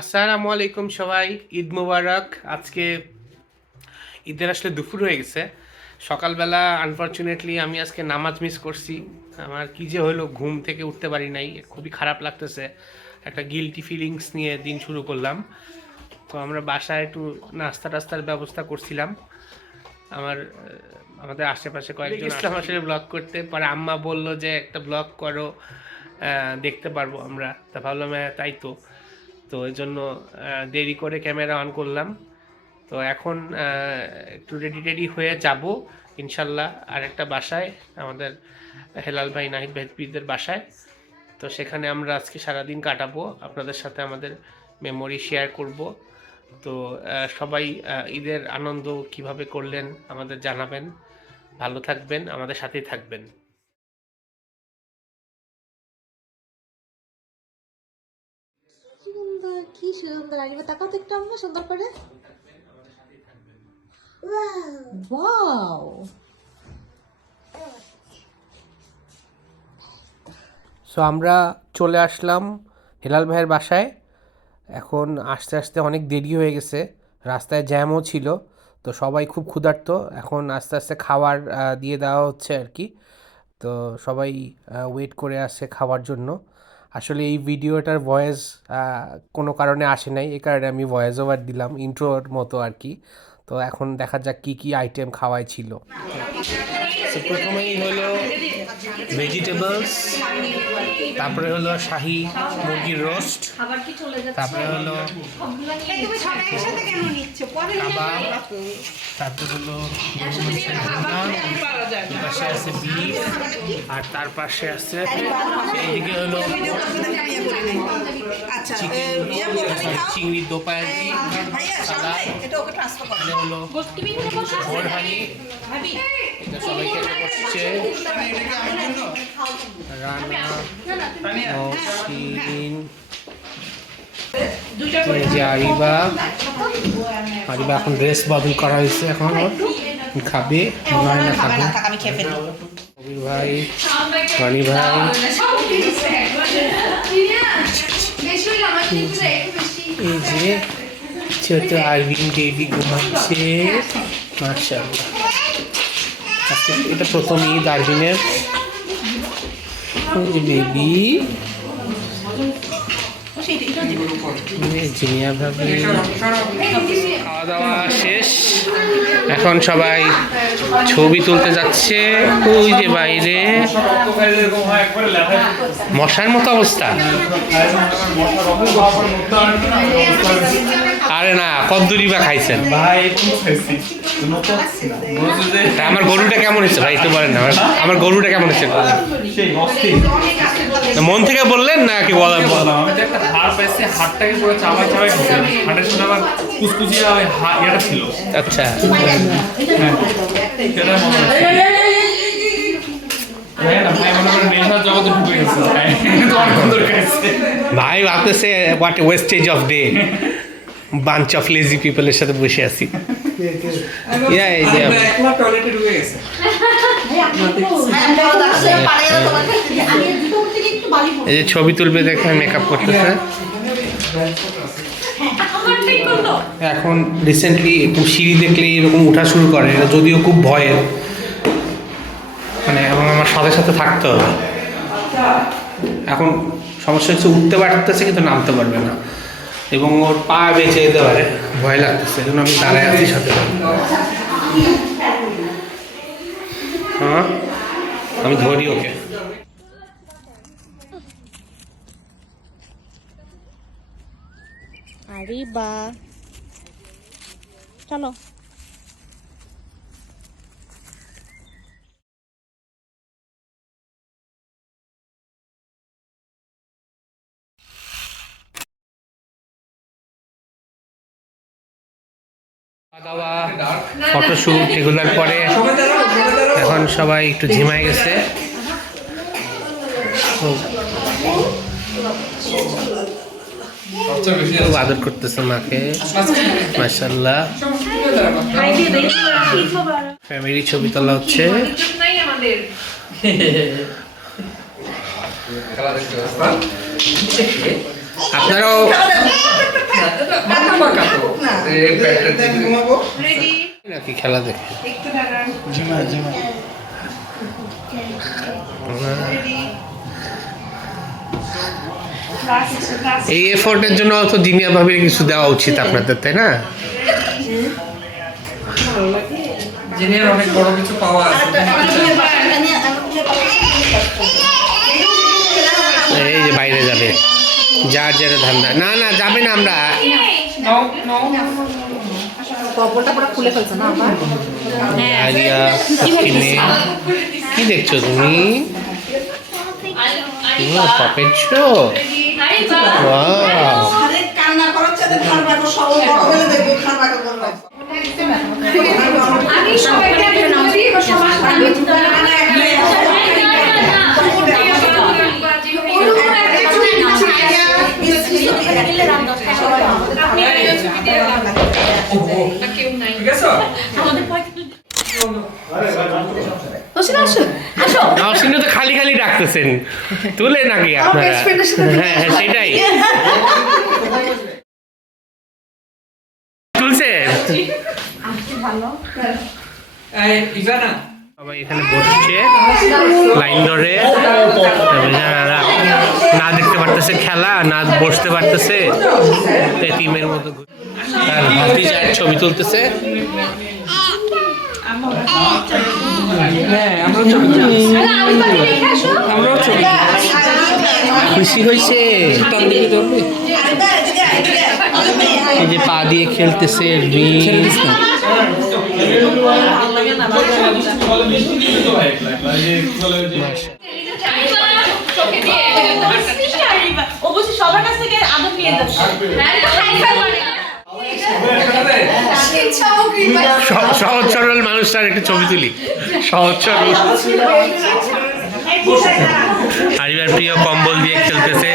আসসালামু আলাইকুম সবাই ঈদ মুবারক। আজকে ঈদের আসলে দুপুর হয়ে গেছে। সকালবেলা আনফর্চুনেটলি আমি আজকে নামাজ মিস করছি। আমার কি যে হলো ঘুম থেকে উঠতে পারি নাই। খুবই খারাপ লাগতেছে। একটা গিলটি ফিলিংস নিয়ে দিন শুরু করলাম। তো আমরা বাসায় একটু নাস্তা টাস্তার ব্যবস্থা করছিলাম। আমার আমাদের আশেপাশে কয়েকজন ইসলাম আসলে ব্লগ করতে। পরে আম্মা বলল যে একটা ব্লগ করো দেখতে পারব আমরা। তা ভাবলাম হ্যাঁ, তাই তো। তো এই জন্য দেরি করে ক্যামেরা অন করলাম। তো এখন একটু রেডি টেডি হয়ে যাব, ইনশাল্লাহ। আর একটা বাসায়, আমাদের হেলাল ভাই, নাহিদ ভাইদের বাসায়। তো সেখানে আমরা আজকে সারাদিন কাটাবো, আপনাদের সাথে আমাদের মেমোরি শেয়ার করব। তো সবাই ঈদের আনন্দ কীভাবে করলেন আমাদের জানাবেন। ভালো থাকবেন, আমাদের সাথেই থাকবেন। কি সুন্দর লাগবে তাকাও তো একটু আম্মা সুন্দর করে সো আমরা চলে আসলাম হেলাল ভাইয়ের বাসায়। এখন আস্তে আস্তে অনেক দেরি হয়ে গেছে। রাস্তায় জ্যামও ছিল, তো সবাই খুব ক্ষুধার্ত। এখন আস্তে আস্তে খাবার দিয়ে দেওয়া হচ্ছে আর কি। তো সবাই ওয়েট করে আসছে খাওয়ার জন্য। আসলে এই ভিডিওটার ভয়েস কোনো কারণে আসে নাই, এ কারণে আমি ভয়েস ওভার দিলাম ইন্ট্রোর মতো আর কি। তো এখন দেখা যাক কী কী আইটেম খাওয়াই ছিল। প্রথমেই হলো ভেজিটেবলস তারপরে হলো শাহি মুরগির রোস্ট তারপরে হলো কাবাব তারপরে হলো পাশে আছে বিফ আর তার পাশে আছে এইদিকে হলো চিকেন চিংড়ির হলো বোরহানি এটা সবাই খেতে বসছে। রানা মসিন এই যে আরিবা। আরিবা এখন ড্রেস বদল করা হয়েছে এখন। খাবে মনে না খাবে। কবির ভাই রানি ভাই। এই যে ছোট আরবিন দেবী ঘুমাচ্ছে। মার্শাল্লাহ আজকে এটা প্রথম ঈদ আরবিনের। বেবি জিনিয়া ভাবে। এখন সবাই ছবি তুলতে যাচ্ছে। ওই যে বাইরে। মশার মতো অবস্থা। আরে না, কদ্দুরি বা খাইছেন? আমার গরুটা কেমন হয়েছে ভাই? তো বলেন না, আমার- গরুটা কেমন হয়েছে? মন থেকে বললেন না কি বলা আমি যে একটা হাড় পাইছি হাড়টাকে পুরো চাবাই চাবাই খেয়েছি হাড়ের সাথে আবার কুচকুচিয়া ওই ইয়েটা ছিল। আচ্ছা। হচ্ছে ভাই ভাবতেছে what wastage of day bunch of lazy পিপলের সাথে বসে আছি। ইয়া এই এই যে ছবি তুলবে দেখে মেকআপ করতেছে। এখন রিসেন্টলি একটু সিঁড়ি দেখলে এরকম উঠা শুরু করে, এটা যদিও খুব ভয়ের। মানে এবং আমার সাথে সাথে থাকতে হবে। এখন সমস্যা হচ্ছে উঠতে পারতেছে কিন্তু নামতে পারবে না। এবং ওর পা বেঁচে যেতে পারে, ভয় লাগতেছে এই জন্য আমি দাঁড়ায় আছি সাথে। সাথে। হ্যাঁ আমি ধরি ওকে আরে বা চলো দাওয়া ফটোশ্যুট এগুলোর পরে এখন সবাই একটু ঝিমাই গেছে। খুব আদর করতেছে মাকে। মাসাল্লাহ ফ্যামিলি ছবি তোলা হচ্ছে। আপনারাও নাকি খেলা দেখে? এই এফোর্টের জন্য তো জিনিয়া ভাবির কিছু দেওয়া উচিত আপনাদের তাই না? জিনিয়ার অনেক বড় কিছু পাওয়া এই যে বাইরে যাবে। যার যার ধান্দা। না না যাবে না আমরা। কি দেখছ তুমি? Puppet show wow. কান্না করার চাইতে খাবার সব বড় হলে দেখব খাবার করব আমি সবাইকে আমি বলি এবার সবাই আমি ঠিক আছে নরসিংহ তো খালি খালি ডাকতেছেন। তুলে নাকি আপনারা? হ্যাঁ হ্যাঁ সেটাই। তুলছে? এই ইভানা। সবাই এখানে বসছে লাইন ধরে। যারা না দেখতে পারতেছে খেলা না বসতে পারতেছে টিমের মতো তার ভাতিজার ছবি তুলতেছে। হ্যাঁ আমরা ছবি আমরাও ছবি খুশি হয়েছে? এই যে পা দিয়ে খেলতেছে রিং। অবশ্যই সবার কাছ থেকে আদর নিয়ে সহজ সরল মানুষটার একটা ছবি তুলি। সহজ সরল। হারিবার প্রিয় কম্বল দিয়ে খেলতেছে।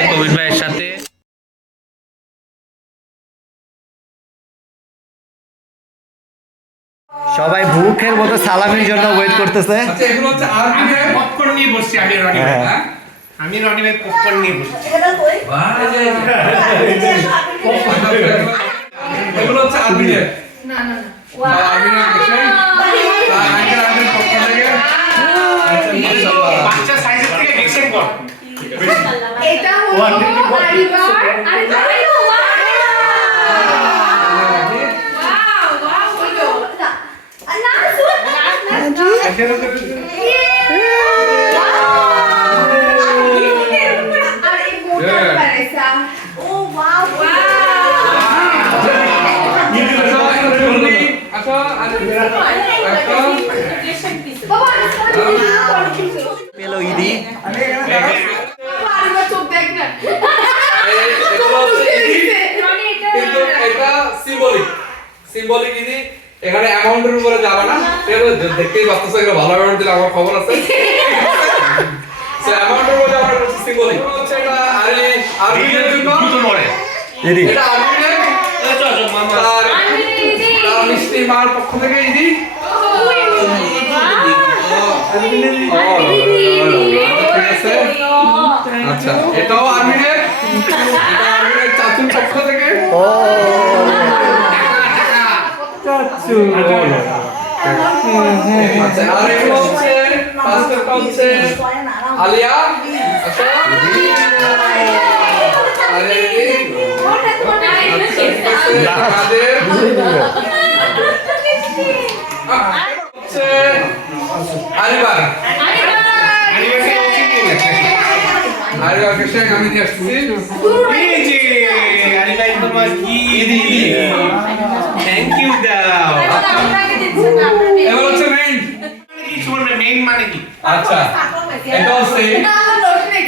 সবাই ভুখের মতো সালামের জন্য ওয়েট করতেছে আচ্ছা আমি রনি ভাই হ্যাঁ। আমি রনি ভাই পপকর্ন নিয়ে বসছি এগুলো হচ্ছে আরবি ম্যাম না না না আরবি ম্যাম এসে আঙ্কেল আঙ্কেল পক্ষ থেকে আচ্ছা মাশাআল্লাহ বাচ্চা সাইজের থেকে দেখছেন কর এটা হলো আরিবার আরিবার আচ্ছা আচ্ছা পেল ইদি সিম্বলিক ইদি এখানে অ্যামাউন্টের উপরে যাবে না। দেখতেই পাচ্ছ এগুলো ভালো অ্যামাউন্ট দিলে আমার খবর আছে সো অ্যামাউন্টের উপরে যাবে সিম্বলিক হচ্ছে এটা আরে আরবিদের জন্য ইদি এটা আরবিদের তার তার মিষ্টি মার পক্ষ থেকে ইদি আচ্ছা এটাও আরবিদের এটা আরবিদের চাচুর পক্ষ থেকে আচ্ছা আর এগুলো হচ্ছে ফার্স্টটা হচ্ছে আলিয়া আচ্ছা আরে কাদের হচ্ছে আরিবার আচ্ছা। এটা হচ্ছে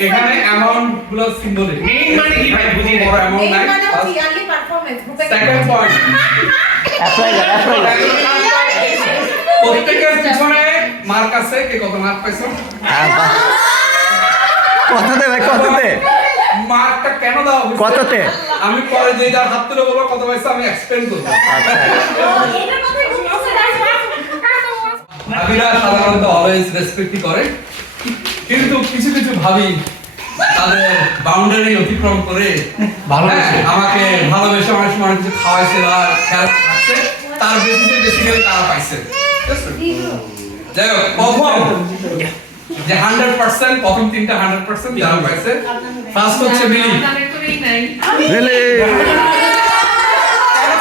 এখানে অ্যামাউন্টগুলো সিম্বলিক মেইন মানে কি ভাই বুঝি না বড় অ্যামাউন্ট নাই। সেকেন্ড পয়েন্ট অ্যাপ্লাইজার অ্যাপ্লাইজার প্রত্যেকের পিছনে মার্ক আছে কে কত মার্ক পাইছো? কততে ভাই কততে মার্কটা কেন হয়েছে? কততে আমি পরে যে যার হাত তুলে বলব কত পাইছো আমি এক্সপ্লেন করব। ভাবিরা সাধারণত অলওয়েজ রেসপেক্টই করে কিন্তু কিছু কিছু ভাবি তাদের বাউন্ডারি অতিক্রম করে হ্যাঁ, আমাকে ভালোবেসে অনেক সময় কিছু খাওয়াইছে বা খেয়াল রাখছে তার বেসিসে বেসিক্যালি তারা পাইছে। যাই হোক প্রথম যে হান্ড্রেড পার্সেন্ট প্রথম তিনটা হান্ড্রেড পার্সেন্ট যারা পাইছে ফার্স্ট হচ্ছে মিলি রিলি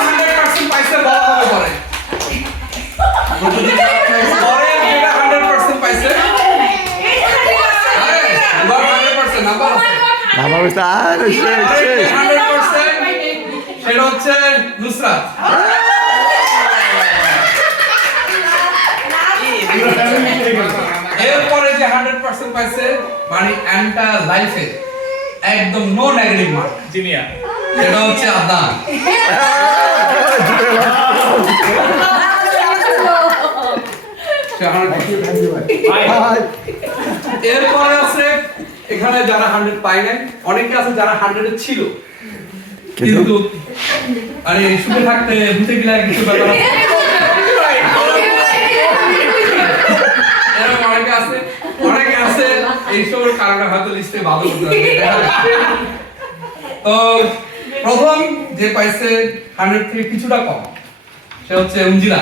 হান্ড্রেড পার্সেন্ট পাইছে পরে। যেটা হান্ড্রেড পাইছে। আমার আর সেটা হচ্ছে নুসরাত। যে হান্ড্রেড পার্সেন্ট পাইছে মানে এন্টার লাইফে একদম নো নেগেটিভ মার্ক জিনিয়া। সেটা হচ্ছে আদান। এরপরে আছে এখানে যারা হান্ড্রেড পাই নাই অনেকে আছে যারা হান্ড্রেডে ছিল। কিন্তু আরে শুনে থাকতে ভূতে গেলে কিছু ব্যাপার আছে। এরকম অনেকে আছে অনেকে আছে এইসবের কারণে হয়তো লিস্টে যাচ্ছে। তো প্রথম যে পাইছে হান্ড্রেড থেকে কিছুটা কম সে হচ্ছে উঞ্জিলা।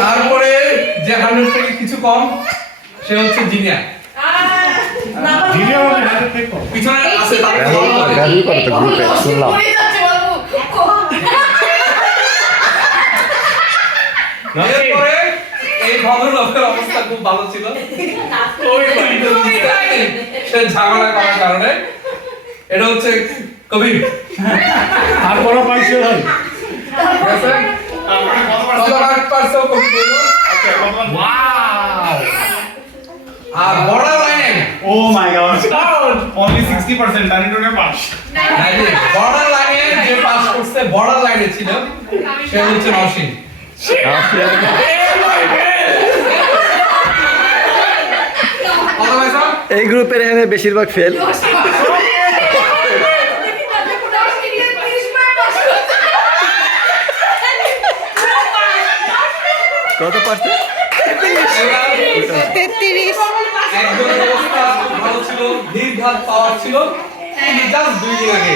তারপরে যে হান্ড্রেড থেকে কিছু কম সে হচ্ছে জিনিয়া পিছনে আছে তাকে ভালো করে। ভ্যালু করে তো গ্রুপে শুনলাম এরপরে এই ভদ্রলোকের অবস্থা খুব ভালো ছিল। সে ঝামেলা করার কারণে। এটা হচ্ছে কবির। আর বড় পাইছে ভাই কবির বলল। আর বর্ডার লাইনে। ও মাই গড। অনলি 60% আমি তোকে পাস বর্ডার লাইনে যে পাস করছে বর্ডার লাইনে ছিল সে হচ্ছে পাইছো? এই গ্রুপের এখানে বেশিরভাগ ফেল কত পার্সেন্ট? একজনের অবস্থা ভালো ছিল নির্ঘাত পাওয়ার ছিল জাস্ট দুই দিন আগে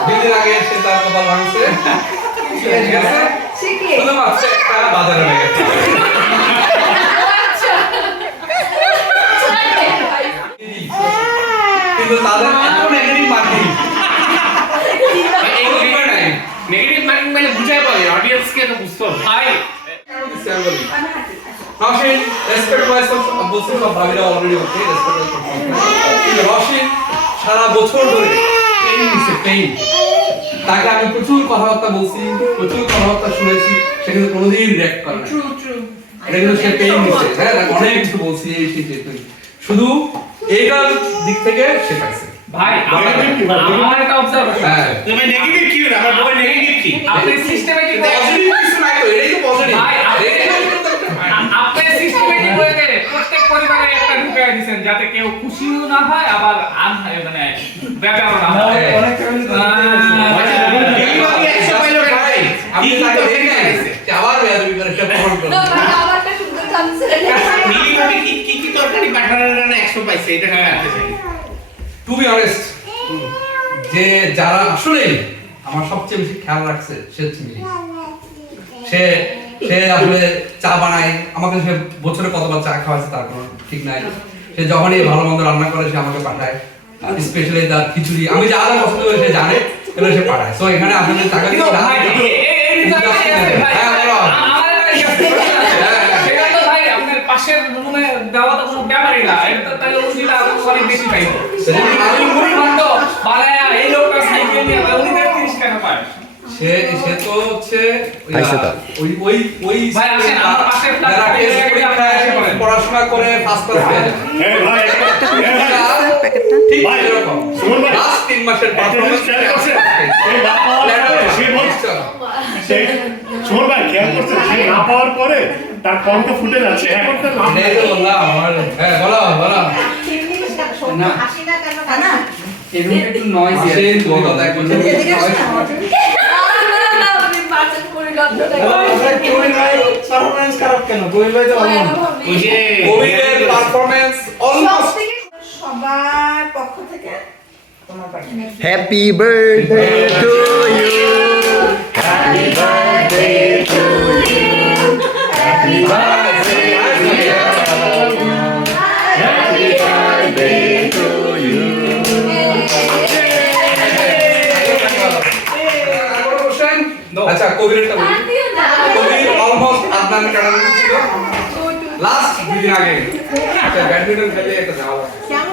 দুই দিন আগে সে তার কপাল ভাঙছে ঠিক আছে শুধুমাত্র একটা বাজারে লেগেছে কিন্তু তাদের এত নেগেটিভ মার্কিং নেগেটিভ মার্কিং মানে বুঝাই বলে অডিয়েন্সকে তো বুঝতে হবে। ভাই রশিন রেসপেক্ট ওয়াইজ বলছি সব ভাবিরা অলরেডি ওকে রেসপেক্ট রশিন সারা বছর ধরে পেইন নিছে পেইন তাকে আমি প্রচুর কথাবার্তা বলছি প্রচুর কথাবার্তা শুনেছি সে কিন্তু কোনোদিন রিয়াক্ট করে না। এটা কিন্তু সে পেইন নিচ্ছে। হ্যাঁ অনেক কিছু বলছি এই সেই। শুধু এইটার দিক থেকে সে পাইছে। ভাই আমার একটা অবজারভেশন হ্যাঁ। তুমি নেগেটিভ কি? না আমার বই নেগেটিভ কি? আপনি সিস্টেমেটিক পজিটিভ কিছু নাই তো এটাই তো পজিটিভ ভাই, পরিবারে একটা ঢুকাই দিবেন যাতে কেউ খুশিও না হয় আবার আন মানে ব্যাপারও না হয়। অনেক যে টু বি অনেস্ট যারা আসলে আমার সবচেয়ে বেশি খেয়াল রাখছে সে হচ্ছে সে সে আসলে চা বানায় আমাকে সে বছরে কতবার চা খাওয়াচ্ছে তার কোনো ঠিক নাই সে যখনই ভালো মন্দ রান্না করে সে আমাকে পাঠায় স্পেশালি তার খিচুড়ি আমি যা যা পছন্দ করি সে জানে এবার সে পাঠায় সো এখানে আসলে টাকা। হ্যাঁ, ইয়ে পাশের রুমে দেওয়া তো কোনো ব্যাপারই না এটা তাহলে অনেক বেশি পাইবো সেজন্য আমি আমি মুড়ি ভাত বালায়া এই লোকটা সাইকেল নিয়ে উনি তিরিশ টাকা পায় সে সে তো হচ্ছে ওই ওই ওই ওই ভাই, আসেন, আমার পাশে যারা টেস্ট এটা পরীক্ষায় আপনি করেন। পড়াশোনা করে ফার্স্ট ক্লাস পেয়ে যায় এই ভাই। ঠিক ভাই, এরকম লাস্ট তিন মাসের পারফরম্যান্স জিনিস খেয়াল করছেন? এই না পাওয়ার পরে সে বলছে ভাই খেয়াল করছেন সে না পাওয়ার পরে তার কণ্ঠ ফুটে যাচ্ছে। এখন তো নাম এই তো আমার হ্যাঁ বলো বলো। এরকম একটু নয়েজ আসে তোমার কথা এক বছর এদিকে এসো না, আমার জন্য। সবাই পারফরম্যান্স খারাপ কেন কোয়েল ভাই তো ভালো কোভিডের পারফরম্যান্স অলমোস্ট সবার পক্ষ থেকে তোমার হ্যাপি বার্থডে টু ইউ আচ্ছা বলি কোভিড অলমোস্ট আপনার কারণে ছিল লাস্ট দুই আগে আচ্ছা ব্যাডমিন্টন খেলে একটা যাওয়া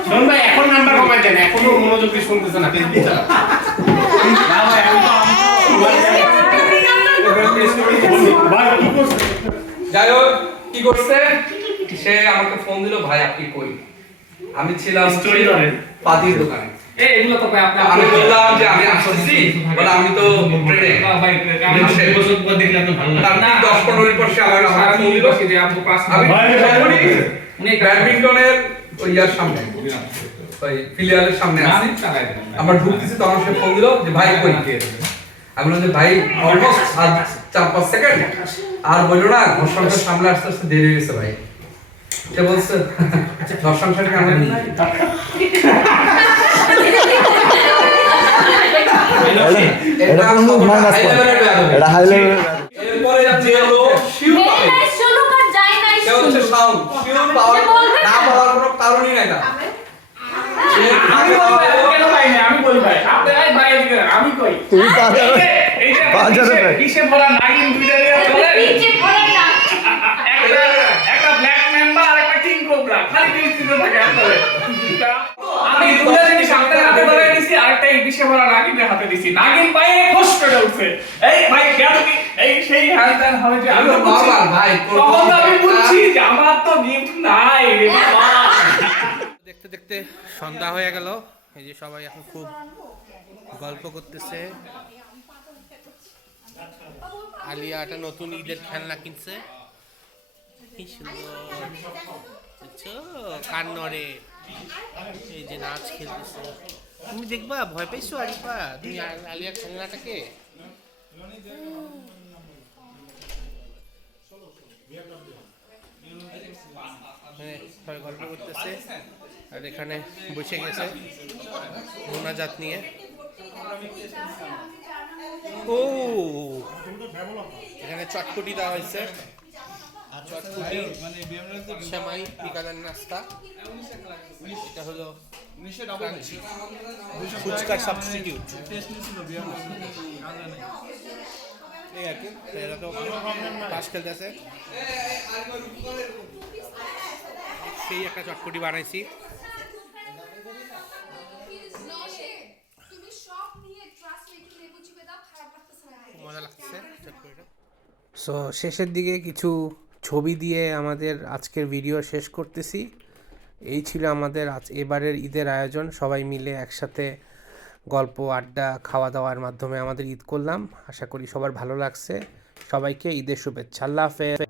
শোন ভাই এখন নাম্বার কমাই দেন এখনও মনোযোগ দিয়ে শুনতেছে না ফেসবুক চালা না ভাই এখন তো ভাই কি করছে যাই হোক কি করছে সে আমাকে ফোন দিল ভাই আপনি কই আমি ছিলাম। পাতির দোকানে এগুলো তো ভাই আপনি আমি বললাম যে আমি আসছি বলে আমি তো ট্রেনে ভাই আমি বসে- বছর পর দেখলাম তো ভালো তার লাগে দশ পনেরো মিনিট পর সে আবার আমার ফোন দিল যে আপনি পাঁচ আমি ভাই, ভাই, তখনই উনি ব্যাডমিন্টনের ওই ইয়ার সামনে ওই ফিলিয়ালের সামনে আছি। আমরা ঢুকতেছি তখন সে ফোন দিল যে ভাই কই? আমি বললাম যে ভাই অলমোস্ট চার পাঁচ সেকেন্ড আর বলল না ঘর সংসার সামনে আসতে আসতে দেরি হয়েছে ভাই। সে বলছে ঘর সংসারকে আমরা এটা কোনো আছে high level এর বেয়াদবি। এটা হাই লেভেলের এরপরে যে লোক শিউ হচ্ছে সাউন্ড শিউ পাওয়ার না পাওয়ার কোনো কারণই নাই না আমি? বলি ভাই, ও কেন ভাই না? আমি বলি ভাই। আপনি ভাই ভাই এদিকে দেন, আমি কই? তুমি বাজারে বাজারে কিসে ভরা নাগিন দুইটা দিয়ে বলে? পিছে পড়ে না। একটা একটা ব্ল্যাক মেম্বার আর একটা কিং কোবরা খালি জিনিস দিতে থাকে আমি দুটো জিনিস আপনার হাতে ধরে দিছি বিষে ভরা নাগিনের হাতে দিছি। নাগিন পায়ে খোস করে উঠছে। এই ভাই গেল কি এই সেই হ্যান ত্যান হবে যে আমি বাবা, ভাই, তখন তো আমি বুঝছি যে আমার তো গিফট নাই রে বাবা। দেখতে দেখতে সন্ধ্যা হয়ে গেল। এই যে সবাই এখন খুব গল্প করতেছে। আলিয়া একটা নতুন ঈদের খেলনা কিনছে। কি সুন্দর। বুঝছ? কান এই যে নাচ খেলতেছে। তুমি দেখবা ভয় পাইছো আরিফা? তুমি আ- আলিয়ার খেলনাটাকে সবাই গল্প করতেছে আর এখানে বসে গেছে মোনাজাত নিয়ে। ও! এখানে চটপটি দেওয়া হয়েছে। চটপটি সেমাই বিকালের নাস্তা। এটা হলো ফুচকার সাবস্টিটিউট এই আর কি এরা তো তাস খেলতেছে। সেই একটা চটপটি বানাইছি। মজা লাগছে চটপটিটা। সো শেষের দিকে কিছু ছবি দিয়ে আমাদের আজকের ভিডিও শেষ করতেছি। এই ছিল আমাদের আজ, এবারের ঈদের আয়োজন। সবাই মিলে একসাথে গল্প, আড্ডা খাওয়া দাওয়ার মাধ্যমে আমাদের ঈদ করলাম। আশা করি সবার ভালো লাগছে। সবাইকে ঈদের শুভেচ্ছা। আল্লাহ হাফেজ।